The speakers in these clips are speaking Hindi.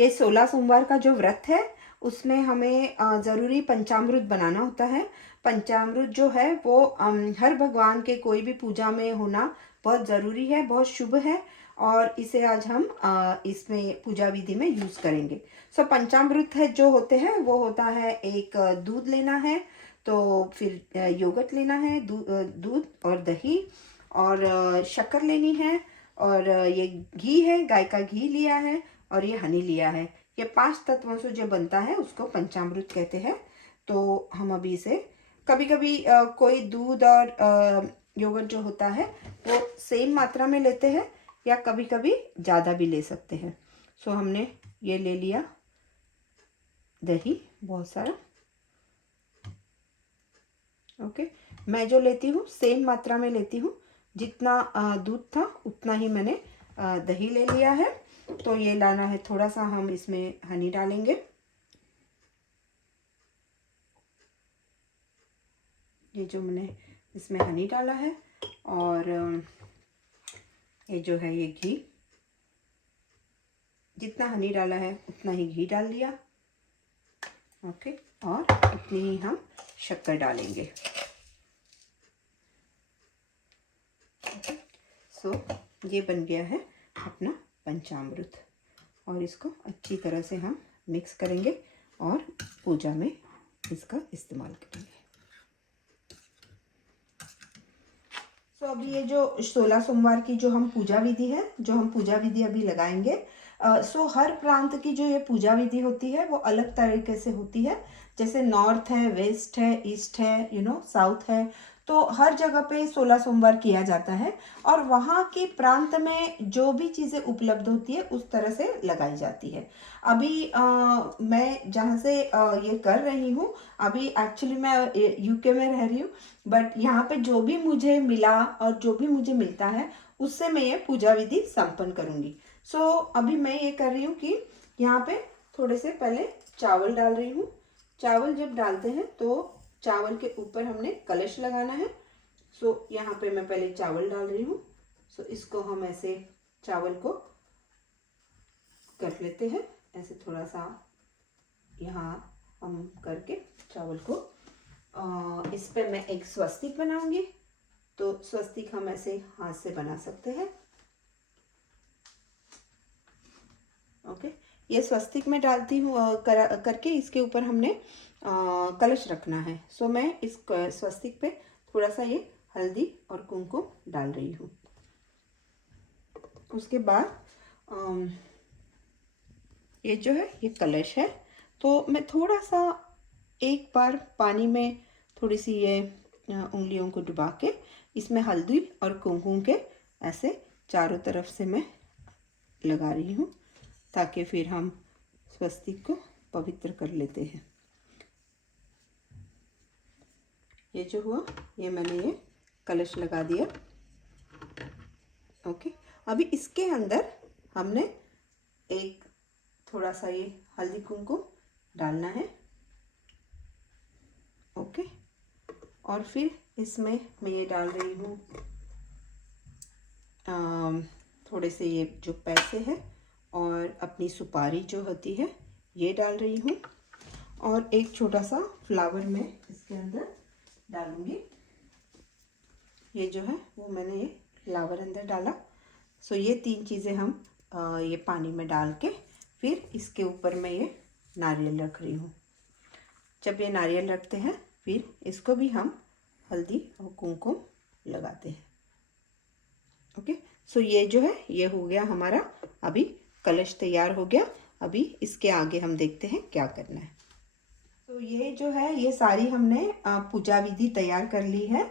ये 16 सोमवार का जो व्रत है उसमें हमें ज़रूरी पंचामृत बनाना होता है। पंचामृत जो है वो हर भगवान के कोई भी पूजा में होना बहुत ज़रूरी है, बहुत शुभ है, और इसे आज हम इसमें पूजा विधि में यूज़ करेंगे। सो पंचामृत है जो होते हैं वो होता है, एक दूध लेना है, तो फिर योगर्ट लेना है, दूध और दही, और शक्कर लेनी है, और ये घी है, गाय का घी लिया है, और ये हनी लिया है। ये 5 तत्वों से जो बनता है उसको पंचामृत कहते हैं। तो हम अभी इसे कभी कभी कोई दूध और योगर्ट जो होता है वो सेम मात्रा में लेते हैं, या कभी कभी ज़्यादा भी ले सकते हैं। सो हमने ये ले लिया दही बहुत सारा। ओके, मैं जो लेती हूँ सेम मात्रा में लेती हूँ, जितना दूध था उतना ही मैंने दही ले लिया है। तो ये लाना है थोड़ा सा, हम इसमें हनी डालेंगे। ये जो मैंने इसमें हनी डाला है, और ये जो है ये घी, जितना हनी डाला है उतना ही घी डाल दिया। ओके, और उतनी ही हम शक्कर डालेंगे। सो ये बन गया है अपना पंचामृत, और इसको अच्छी तरह से हम मिक्स करेंगे और पूजा में इसका इस्तेमाल करेंगे। सो अभी ये जो 16 सोमवार की जो हम पूजा विधि है, जो हम पूजा विधि अभी लगाएंगे, सो हर प्रांत की जो ये पूजा विधि होती है वो अलग तरीके से होती है। जैसे नॉर्थ है, वेस्ट है, ईस्ट है, साउथ है, तो हर जगह पे 16 सोमवार किया जाता है, और वहाँ के प्रांत में जो भी चीज़ें उपलब्ध होती है उस तरह से लगाई जाती है। अभी मैं जहाँ से ये कर रही हूँ, अभी एक्चुअली मैं यूके में रह रही हूँ, बट यहाँ पे जो भी मुझे मिला और जो भी मुझे मिलता है उससे मैं ये पूजा विधि संपन्न करूँगी। सो अभी मैं ये कर रही हूँ कि यहाँ पे थोड़े से पहले चावल डाल रही हूँ। चावल जब डालते हैं तो चावल के ऊपर हमने कलश लगाना है। सो यहाँ पे मैं पहले चावल डाल रही हूँ। सो इसको हम ऐसे चावल को कर लेते हैं, ऐसे थोड़ा सा यहाँ हम करके चावल को, इस पे मैं एक स्वस्तिक बनाऊंगी। तो स्वस्तिक हम ऐसे हाथ से बना सकते हैं। ओके, ये स्वस्तिक में डालती हूँ, करके इसके ऊपर हमने कलश रखना है। सो मैं इस स्वस्तिक पे थोड़ा सा ये हल्दी और कुमकुम डाल रही हूँ। उसके बाद ये जो है ये कलश है, तो मैं थोड़ा सा एक बार पानी में थोड़ी सी ये उंगलियों को डुबा के इसमें हल्दी और कुमकुम के ऐसे चारों तरफ से मैं लगा रही हूँ, ताकि फिर हम स्वस्तिक को पवित्र कर लेते हैं। ये जो हुआ, ये मैंने ये कलश लगा दिया। ओके, अभी इसके अंदर हमने एक थोड़ा सा ये हल्दी कुमकुम डालना है। ओके, और फिर इसमें मैं ये डाल रही हूँ थोड़े से ये जो पैसे हैं, और अपनी सुपारी जो होती है ये डाल रही हूँ, और एक छोटा सा फ्लावर मैं इसके अंदर डालूंगी। ये जो है वो मैंने ये फ्लावर अंदर डाला। सो ये 3 चीज़ें हम ये पानी में डाल के फिर इसके ऊपर मैं ये नारियल रख रही हूँ। जब ये नारियल रखते हैं फिर इसको भी हम हल्दी और कुमकुम लगाते हैं। ओके, सो ये जो है ये हो गया हमारा, अभी कलश तैयार हो गया। अभी इसके आगे हम देखते हैं क्या करना है। तो ये जो है ये सारी हमने पूजा विधि तैयार कर ली है।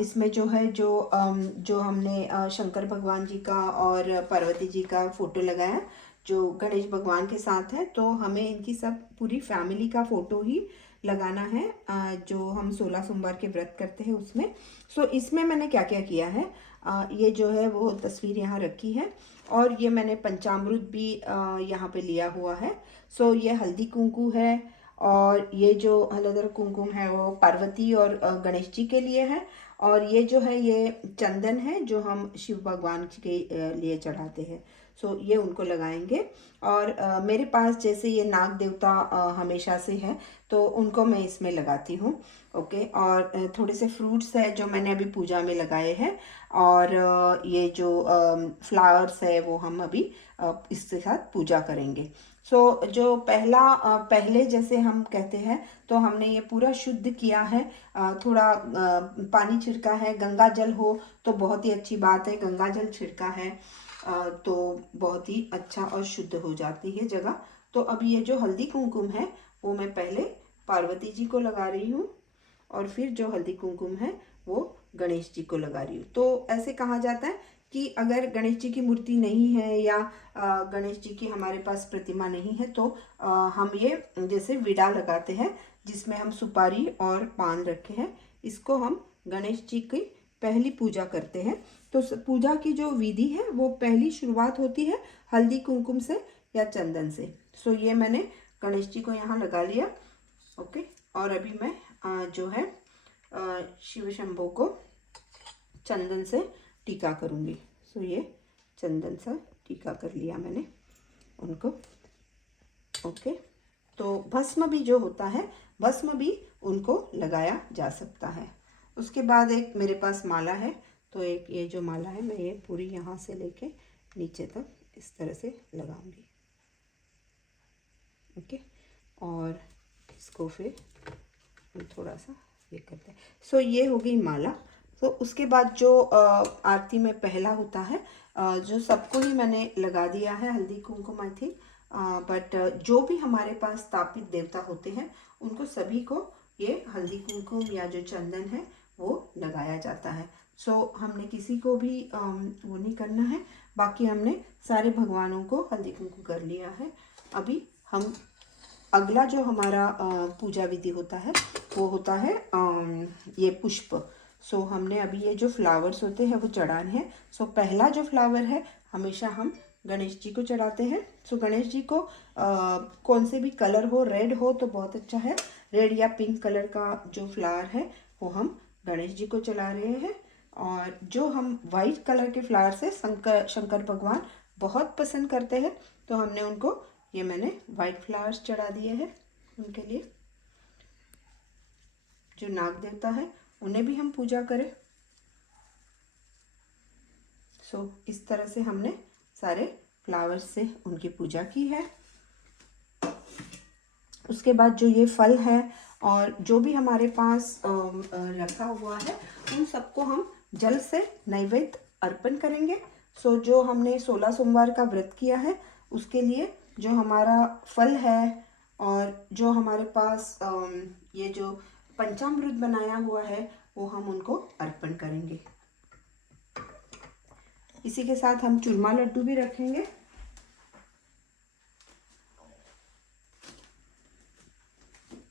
इसमें जो है जो हमने शंकर भगवान जी का और पार्वती जी का फोटो लगाया, जो गणेश भगवान के साथ है, तो हमें इनकी सब पूरी फैमिली का फोटो ही लगाना है, जो हम 16 सोमवार के व्रत करते हैं उसमें। सो इसमें मैंने क्या क्या किया है, ये जो है वो तस्वीर यहाँ रखी है, और ये मैंने पंचामृत भी यहाँ पे लिया हुआ है। सो ये हल्दी कुंकू है, और ये जो हलदर कुमकुम है वो पार्वती और गणेश जी के लिए है, और ये जो है ये चंदन है जो हम शिव भगवान के लिए चढ़ाते हैं। सो ये उनको लगाएंगे। और मेरे पास जैसे ये नाग देवता हमेशा से है, तो उनको मैं इसमें लगाती हूँ। ओके, और थोड़े से फ्रूट्स है जो मैंने अभी पूजा में लगाए हैं, और ये जो फ्लावर्स है वो हम अभी इसके साथ पूजा करेंगे। सो जो पहले जैसे हम कहते हैं, तो हमने ये पूरा शुद्ध किया है। थोड़ा पानी छिड़का है, गंगा जल हो तो बहुत ही अच्छी बात है, गंगा जल छिड़का है तो बहुत ही अच्छा और शुद्ध हो जाती है जगह। तो अब ये जो हल्दी कुमकुम है वो मैं पहले पार्वती जी को लगा रही हूँ, और फिर जो हल्दी कुमकुम है वो गणेश जी को लगा रही हूँ। तो ऐसे कहा जाता है कि अगर गणेश जी की मूर्ति नहीं है या गणेश जी की हमारे पास प्रतिमा नहीं है, तो हम ये जैसे विड़ा लगाते हैं जिसमें हम सुपारी और पान रखे हैं, इसको हम गणेश जी की पहली पूजा करते हैं। तो पूजा की जो विधि है वो पहली शुरुआत होती है हल्दी कुमकुम से या चंदन से। सो ये मैंने गणेश जी को यहाँ लगा लिया। ओके, और अभी मैं जो है शिव शंभो को चंदन से टीका करूँगी। सो ये चंदन से टीका कर लिया मैंने उनको। ओके, तो भस्म भी जो होता है, भस्म भी उनको लगाया जा सकता है। उसके बाद एक मेरे पास माला है, तो एक ये जो माला है मैं ये पूरी यहाँ से लेके नीचे तक इस तरह से लगाऊंगी। ओके, और इसको फिर हम थोड़ा सा ये करते हैं। सो ये हो गई माला। तो उसके बाद जो आरती में पहला होता है, जो सबको ही मैंने लगा दिया है Haldi Kumkum I think, but जो भी हमारे पास स्थापित देवता होते हैं उनको सभी को ये हल्दी कुमकुम या जो चंदन है वो लगाया जाता है। सो हमने किसी को भी वो नहीं करना है। बाकी हमने सारे भगवानों को हल्दी कुमकुम कर लिया है। अभी हम अगला जो हमारा पूजा विधि होता है वो होता है ये पुष्प। सो हमने अभी ये जो फ्लावर्स होते हैं वो चढ़ाने हैं। सो पहला जो फ्लावर है हमेशा हम गणेश जी को चढ़ाते हैं। सो गणेश जी को कौन से भी कलर हो, रेड हो तो बहुत अच्छा है, रेड या पिंक कलर का जो फ्लावर है वो हम गणेश जी को चला रहे हैं। और जो हम वाइट कलर के फ्लावर से शंकर भगवान बहुत पसंद करते हैं, तो हमने उनको ये मैंने वाइट फ्लावर्स चढ़ा दिए हैं उनके लिए। जो नाग देवता है उन्हें भी हम पूजा करें। सो इस तरह से हमने सारे फ्लावर्स से उनकी पूजा की है। उसके बाद जो ये फल है और जो भी हमारे पास रखा हुआ है उन सबको हम जल से नैवेद्य अर्पण करेंगे। सो जो हमने 16 सोमवार का व्रत किया है उसके लिए जो हमारा फल है और जो हमारे पास ये जो पंचामृत बनाया हुआ है वो हम उनको अर्पण करेंगे। इसी के साथ हम चूरमा लड्डू भी रखेंगे।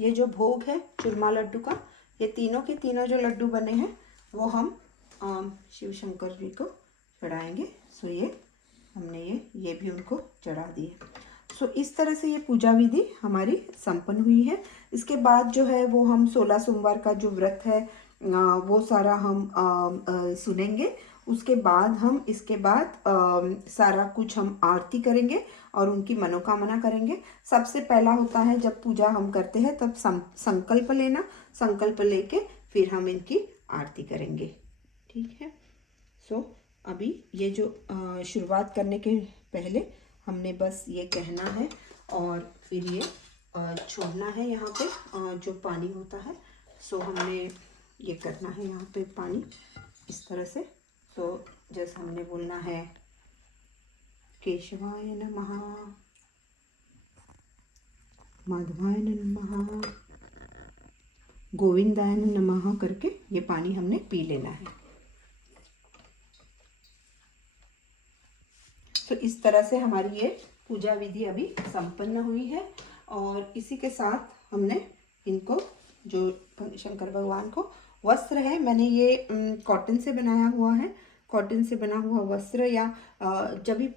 ये जो भोग है चूरमा लड्डू का, ये तीनों के तीनों जो लड्डू बने हैं वो हम शिव शंकर जी को चढ़ाएंगे। सो ये हमने ये भी उनको चढ़ा दिए। सो इस तरह से ये पूजा विधि हमारी संपन्न हुई है। इसके बाद जो है वो हम 16 सोमवार का जो व्रत है वो सारा हम सुनेंगे। उसके बाद हम इसके बाद सारा कुछ हम आरती करेंगे और उनकी मनोकामना करेंगे। सबसे पहला होता है जब पूजा हम करते हैं तब संकल्प लेना, संकल्प लेके फिर हम इनकी आरती करेंगे। ठीक है। सो अभी ये जो शुरुआत करने के पहले हमने बस ये कहना है और फिर ये छोड़ना है यहाँ पे जो पानी होता है। सो हमने ये करना है यहाँ पे पानी इस तरह से। तो जैसे हमने बोलना है केशवाय नमः, माधवाय नमः, गोविंदाय नमः करके ये पानी हमने पी लेना है। तो इस तरह से हमारी ये पूजा विधि अभी संपन्न हुई है। और इसी के साथ हमने इनको जो शंकर भगवान को वस्त्र है, मैंने ये कॉटन से बनाया हुआ है, कॉटन से बना हुआ वस्त्र। या जब भी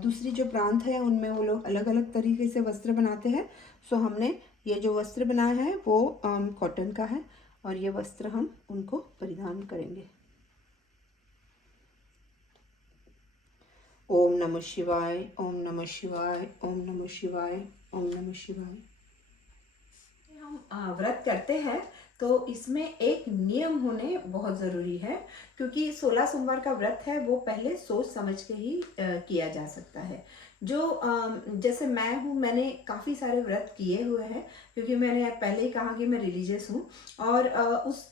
दूसरी जो प्रांत है उनमें वो लोग अलग अलग तरीके से वस्त्र बनाते हैं। सो हमने ये जो वस्त्र बनाया है वो कॉटन का है और ये वस्त्र हम उनको परिधान करेंगे। ओम नमः शिवाय, ओम नमः शिवाय, ओम नमः शिवाय, ओम नमः शिवाय। हम व्रत करते हैं तो इसमें एक नियम होने बहुत ज़रूरी है, क्योंकि 16 सोमवार का व्रत है वो पहले सोच समझ के ही किया जा सकता है। जो जैसे मैं हूँ, मैंने काफ़ी सारे व्रत किए हुए हैं, क्योंकि मैंने पहले ही कहा कि मैं रिलीजियस हूँ। और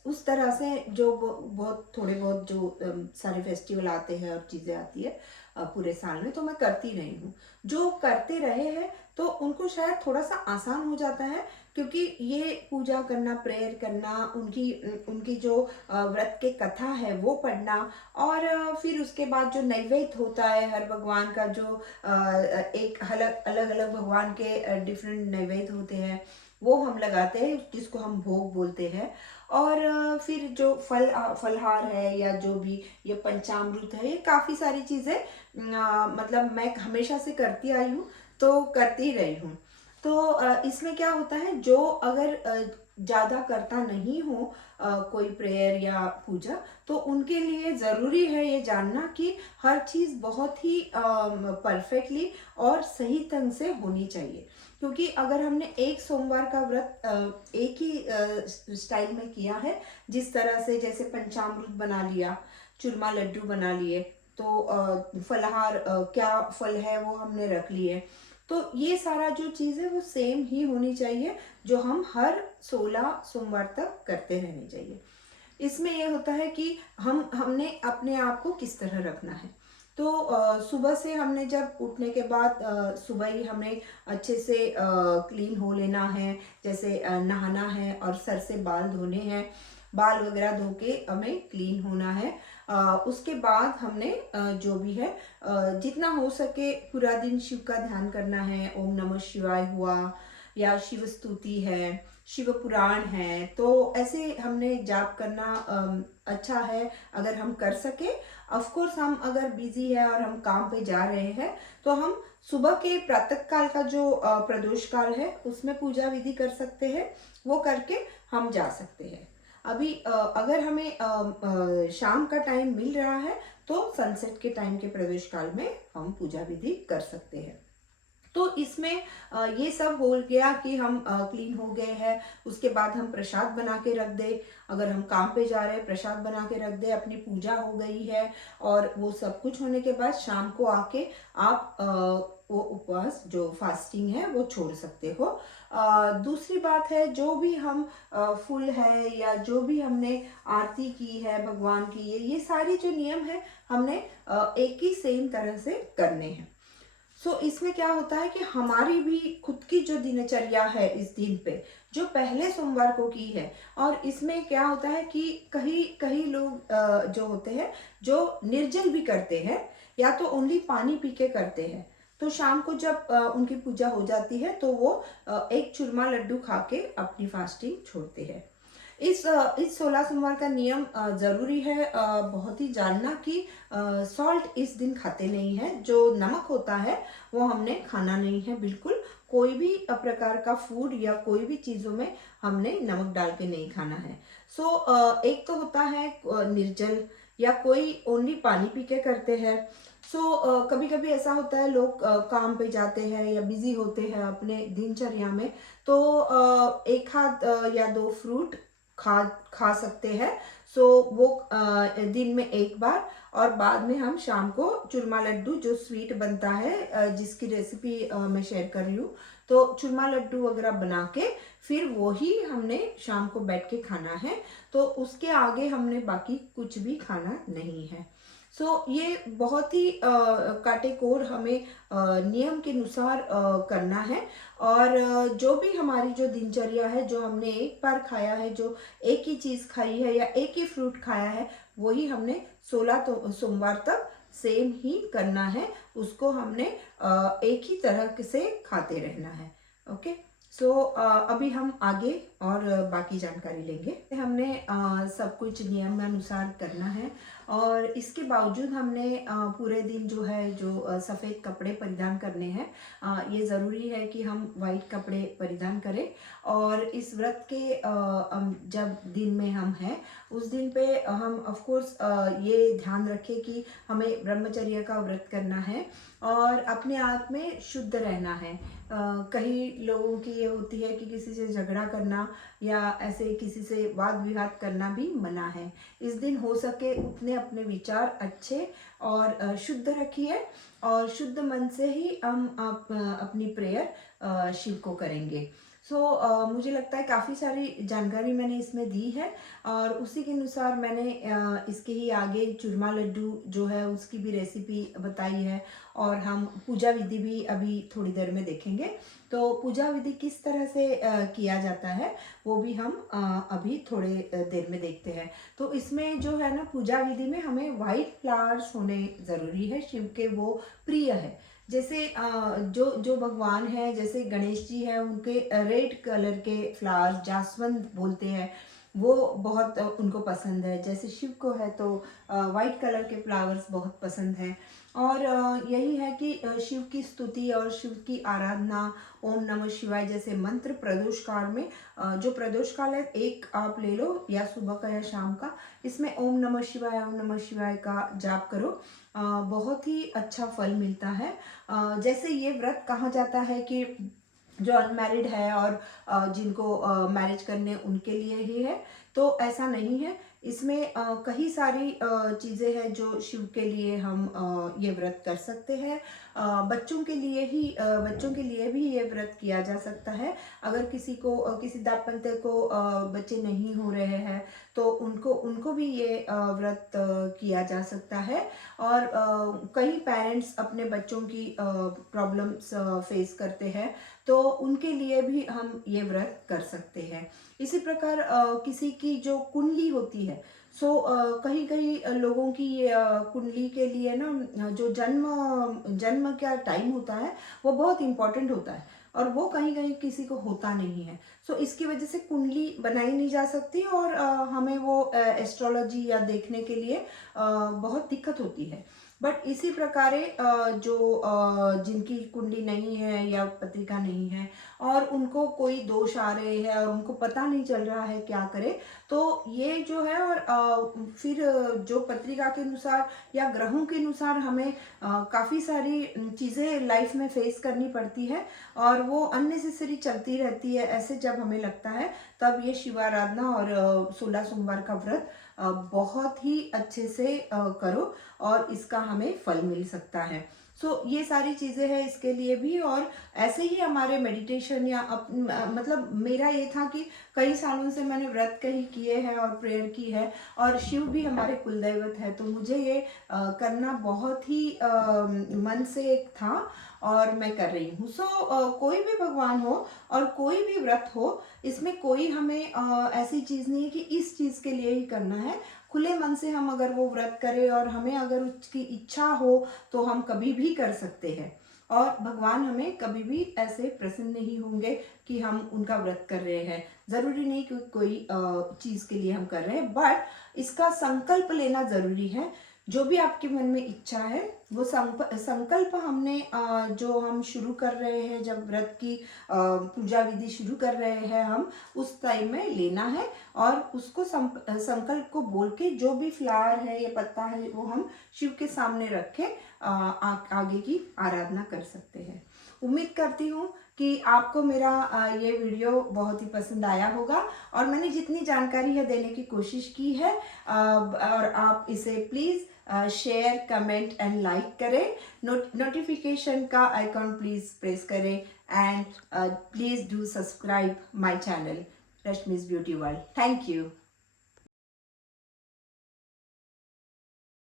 उस तरह से जो बहुत थोड़े बहुत जो सारे फेस्टिवल आते हैं और चीज़ें आती है पूरे साल में, तो मैं करती रही हूँ। जो करते रहे हैं तो उनको शायद थोड़ा सा आसान हो जाता है, क्योंकि ये पूजा करना, प्रेयर करना, उनकी उनकी जो व्रत के कथा है वो पढ़ना, और फिर उसके बाद जो नैवेद्य होता है हर भगवान का, जो एक अलग अलग अलग भगवान के डिफरेंट नैवेद्य होते हैं, वो हम लगाते हैं, जिसको हम भोग बोलते हैं। और फिर जो फलहार है या जो भी ये पंचामृत है, ये काफ़ी सारी चीज़ें मतलब मैं हमेशा से करती आई हूँ, तो करती ही रही हूँ। तो इसमें क्या होता है, जो अगर ज़्यादा करता नहीं हो कोई प्रेयर या पूजा, तो उनके लिए ज़रूरी है ये जानना कि हर चीज़ बहुत ही परफेक्टली और सही ढंग से होनी चाहिए। क्योंकि अगर हमने एक सोमवार का व्रत एक ही स्टाइल में किया है, जिस तरह से जैसे पंचामृत बना लिया, चूरमा लड्डू बना लिए, तो फलहार क्या फल है वो हमने रख लिए, तो ये सारा जो चीज़ है वो सेम ही होनी चाहिए, जो हम हर 16 सोमवार तक करते रहने चाहिए। इसमें ये होता है कि हमने अपने आप को किस तरह रखना है। तो सुबह से हमने जब उठने के बाद सुबह ही हमें अच्छे से क्लीन हो लेना है, जैसे नहाना है और सर से बाल धोने हैं, बाल वगैरह धो के हमें क्लीन होना है। उसके बाद हमने जो भी है जितना हो सके पूरा दिन शिव का ध्यान करना है। ओम नमः शिवाय हुआ, या शिव स्तुति है, शिव पुराण है, तो ऐसे हमने जाप करना अच्छा है अगर हम कर सके। ऑफ कोर्स हम अगर बिजी है और हम काम पे जा रहे हैं, तो हम सुबह के प्रातः काल का जो प्रदोष काल है उसमें पूजा विधि कर सकते हैं, वो करके हम जा सकते हैं। अभी अगर हमें शाम का टाइम मिल रहा है, तो सनसेट के टाइम के प्रवेश काल में हम पूजा विधि कर सकते हैं। तो इसमें ये सब हो गया कि हम क्लीन हो गए हैं, उसके बाद हम प्रसाद बना के रख दे। अगर हम काम पे जा रहे हैं, प्रसाद बना के रख दे, अपनी पूजा हो गई है, और वो सब कुछ होने के बाद शाम को आके आप वो उपवास जो फास्टिंग है वो छोड़ सकते हो। दूसरी बात है, जो भी हम फूल है या जो भी हमने आरती की है भगवान की, ये सारी जो नियम है हमने एक ही सेम तरह से करने हैं। इसमें क्या होता है कि हमारी भी खुद की जो दिनचर्या है इस दिन पे, जो पहले सोमवार को की है, और इसमें क्या होता है कि कहीं कहीं लोग जो होते हैं, जो निर्जल भी करते हैं, या तो ओनली पानी पी के करते हैं। तो शाम को जब उनकी पूजा हो जाती है, तो वो एक चूरमा लड्डू खा के अपनी फास्टिंग छोड़ते हैं। इस 16 सोमवार का नियम ज़रूरी है बहुत ही जानना कि सॉल्ट इस दिन खाते नहीं है। जो नमक होता है वो हमने खाना नहीं है बिल्कुल। कोई भी प्रकार का फूड या कोई भी चीज़ों में हमने नमक डाल के नहीं खाना है। एक तो होता है निर्जल, या कोई ओनली पानी पी के करते हैं। कभी कभी ऐसा होता है, लोग काम पे जाते हैं या बिजी होते हैं अपने दिनचर्या में, तो एक हाथ या दो फ्रूट खा खा सकते हैं। वो दिन में एक बार, और बाद में हम शाम को चूरमा लड्डू जो स्वीट बनता है, जिसकी रेसिपी मैं शेयर कर रही हूँ, तो चूरमा लड्डू वगैरह बना के फिर वो ही हमने शाम को बैठ के खाना है। तो उसके आगे हमने बाकी कुछ भी खाना नहीं है। ये बहुत ही काटेकोर हमें नियम के अनुसार करना है। और जो भी हमारी जो दिनचर्या है, जो हमने एक बार खाया है, जो एक ही चीज़ खाई है या एक ही फ्रूट खाया है, वही हमने 16 तो सोमवार तक सेम ही करना है। उसको हमने एक ही तरह से खाते रहना है। ओके। अभी हम आगे और बाकी जानकारी लेंगे। हमने सब कुछ नियमानुसार करना है, और इसके बावजूद हमने पूरे दिन जो है जो सफ़ेद कपड़े परिधान करने हैं। ये ज़रूरी है कि हम वाइट कपड़े परिधान करें। और इस व्रत के जब दिन में हम हैं उस दिन पे हम ऑफ कोर्स ये ध्यान रखें कि हमें ब्रह्मचर्य का व्रत करना है और अपने आप में शुद्ध रहना है। कई लोगों की ये होती है कि किसी से झगड़ा करना या ऐसे किसी से वाद विवाद करना भी मना है। इस दिन हो सके उतने अपने विचार अच्छे और शुद्ध रखिए और शुद्ध मन से ही हम अपनी प्रेयर शिव को करेंगे। मुझे लगता है काफ़ी सारी जानकारी मैंने इसमें दी है और उसी के अनुसार मैंने इसके ही आगे चूरमा लड्डू जो है उसकी भी रेसिपी बताई है और हम पूजा विधि भी अभी थोड़ी देर में देखेंगे। तो पूजा विधि किस तरह से किया जाता है वो भी हम अभी थोड़े देर में देखते हैं। तो इसमें जो है ना पूजा विधि में हमें वाइट फ्लावर्स होने ज़रूरी है, शिव के वो प्रिय है। जैसे जो भगवान है जैसे गणेश जी है उनके रेड कलर के फ्लावर्स जासवंत बोलते हैं वो बहुत उनको पसंद है। जैसे शिव को है तो वाइट कलर के फ्लावर्स बहुत पसंद है। और यही है कि शिव की स्तुति और शिव की आराधना ओम नमः शिवाय जैसे मंत्र प्रदोष काल में जो प्रदोष काल है एक आप ले लो या सुबह का या शाम का, इसमें ओम नमः शिवाय का जाप करो, बहुत ही अच्छा फल मिलता है। जैसे ये व्रत कहा जाता है कि जो अनमैरिड है और जिनको मैरिज करने उनके लिए ही है, तो ऐसा नहीं है। इसमें कई सारी चीज़ें हैं जो शिव के लिए हम ये व्रत कर सकते हैं। बच्चों के लिए भी ये व्रत किया जा सकता है। अगर किसी दाम्पत्य को बच्चे नहीं हो रहे हैं तो उनको भी ये व्रत किया जा सकता है। और कई पेरेंट्स अपने बच्चों की प्रॉब्लम्स फेस करते हैं तो उनके लिए भी हम ये व्रत कर सकते हैं। इसी प्रकार किसी की जो कुंडली होती है कहीं लोगों की कुंडली के लिए ना जो जन्म क्या टाइम होता है वो बहुत इम्पोर्टेंट होता है और वो कहीं किसी को होता नहीं है। इसकी वजह से कुंडली बनाई नहीं जा सकती और हमें वो एस्ट्रोलॉजी या देखने के लिए बहुत दिक्कत होती है। बट इसी प्रकार जिनकी कुंडली नहीं है या पत्रिका नहीं है और उनको कोई दोष आ रहे हैं और उनको पता नहीं चल रहा है क्या करे, तो ये जो है और फिर जो पत्रिका के अनुसार या ग्रहों के अनुसार हमें काफ़ी सारी चीज़ें लाइफ में फेस करनी पड़ती है और वो अननेसेसरी चलती रहती है। ऐसे जब हमें लगता है तब ये शिवाराधना और 16 सोमवार का व्रत बहुत ही अच्छे से करो और इसका हमें फल मिल सकता है। ये सारी चीज़ें हैं इसके लिए भी। और ऐसे ही हमारे मेडिटेशन या मतलब मेरा ये था कि कई सालों से मैंने व्रत कहीं किए हैं और प्रेयर की है और शिव भी हमारे कुलदैवत है, तो मुझे ये करना बहुत ही मन से एक था और मैं कर रही हूँ। कोई भी भगवान हो और कोई भी व्रत हो, इसमें कोई हमें ऐसी चीज़ नहीं है कि इस चीज़ के लिए ही करना है। खुले मन से हम अगर वो व्रत करें और हमें अगर उसकी इच्छा हो तो हम कभी भी कर सकते हैं और भगवान हमें कभी भी ऐसे प्रसन्न नहीं होंगे कि हम उनका व्रत कर रहे हैं। ज़रूरी नहीं कि कोई चीज़ के लिए हम कर रहे हैं, बट इसका संकल्प लेना ज़रूरी है। जो भी आपके मन में इच्छा है वो संकल्प हमने जो हम शुरू कर रहे हैं, जब व्रत की पूजा विधि शुरू कर रहे हैं हम उस टाइम में लेना है और उसको संकल्प को बोल के जो भी फ्लावर है या पत्ता है वो हम शिव के सामने रख के आगे की आराधना कर सकते हैं। उम्मीद करती हूँ कि आपको मेरा ये वीडियो बहुत ही पसंद आया होगा और मैंने जितनी जानकारी है देने की कोशिश की है। और आप इसे please share comment and like करें। नोटिफिकेशन का आइकॉन प्लीज़ प्रेस करें and please do subscribe my channel Rashmi's beauty world. Thank you.